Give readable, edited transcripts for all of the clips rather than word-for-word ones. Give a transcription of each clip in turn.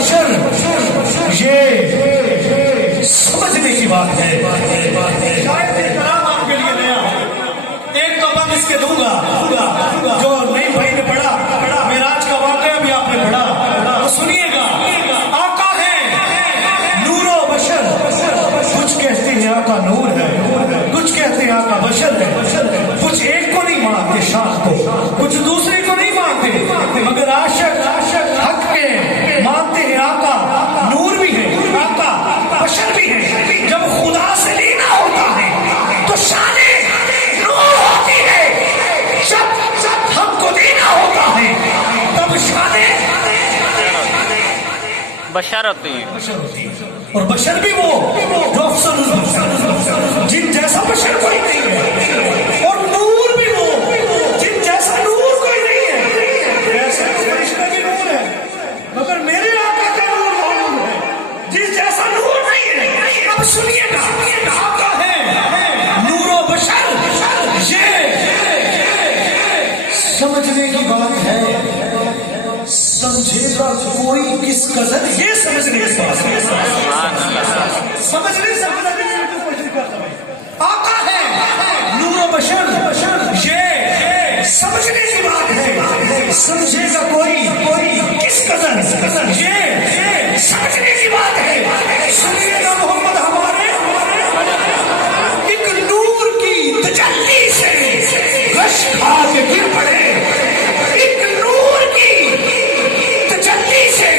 बशर ये समझने की बात है। शायद ये कलाम आपके लिए नया हो। एक तो मैं इसके दूंगा जो नई भाई ने पढ़ा मेराज का वाकया भी आपने पढ़ा, तो सुनिएगा। आका है नूरो बशर, कुछ कहते हैं आका नूर है, कुछ कहते हैं आका बशर है। कुछ एक को नहीं मानते शाह को, कुछ दूसरे को नहीं मानते, मगर आशिक हक के मानते हैं आका नूर भी है, आका बशर भी है। जब खुदा से लेना होता है तो शाने नूर होती है, जब हमको देना होता है तब शाने बशर होती है। और बशर भी वो जो अफसर जिन जैसा बशर कोई नहीं है, और नूर भी वो जिन जैसा नूर कोई नहीं है। वैसे तो फरिश्ता भी नूर है, मगर मेरे आका का नूर मालूम है जिस जैसा नूर नहीं है। अब सुनिएगा, आका है नूरो बशर, ये समझने की बात है। समझेगा कोई किस कदर, ये समझने की बात है। समझ नहीं सकता कि कोशिश करता है। आका है नूरो बशर, ये समझने की बात है। समझेगा कोई किस कदर, ये समझने की बात है। सुनिएगा मोहम्मद हमारे एक नूर की तजल्ली से रश खा के गिर पड़े, एक नूर की तजल्ली से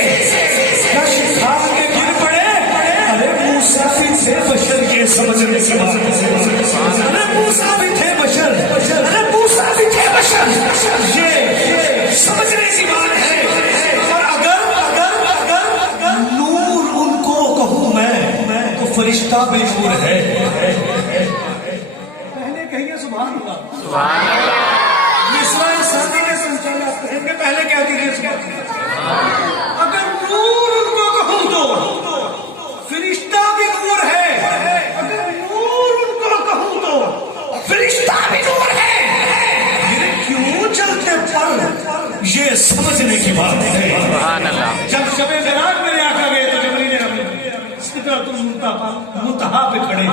रश खा के गिर पड़े। अरे मूसा भी थे बशर, ये समझने की बात है। अरे मूसा भी थे बशर, अरे मूसा भी थे बशर, ये समझने की बात है। और अगर नूर उनको कहूं मैं तो फरिश्ता भी नूर है। पहले कहिए सुभान अल्लाह। मिस्रा शादी के संचालक कहेंगे, पहले क्या दीजिए। अगर नूर उनको कहूं तो फरिश्ता भी नूर है, अगर नूर उनको कहूं तो फरिश्ता भी नूर है। फिर क्यों चलते पर, ये समझने की बात है। जब शबे मेराज मेरे आका गए तो जबरील मुंतहा पे खड़े,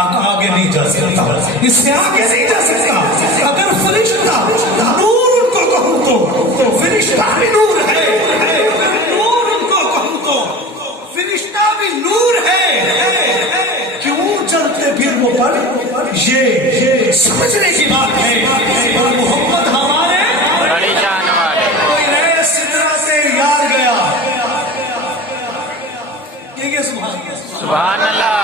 आका आगे नहीं जा सकता, इससे आगे नहीं जा सकता। अगर फरिश्ता नूर उनको कहूं तो फरिश्ता भी नूर है, अगर नूर उनको कहूं तो फरिश्ता भी नूर है। क्यों चलते फिर वो पर, ये समझने की बात है। और मोहम्मद हमारे कोई नए सिदरा से यार गया, ये सुभान अल्लाह,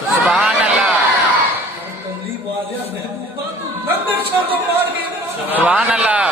सुभान अल्लाह, महबूबा तो लंगर छाप मार के सुभान अल्लाह।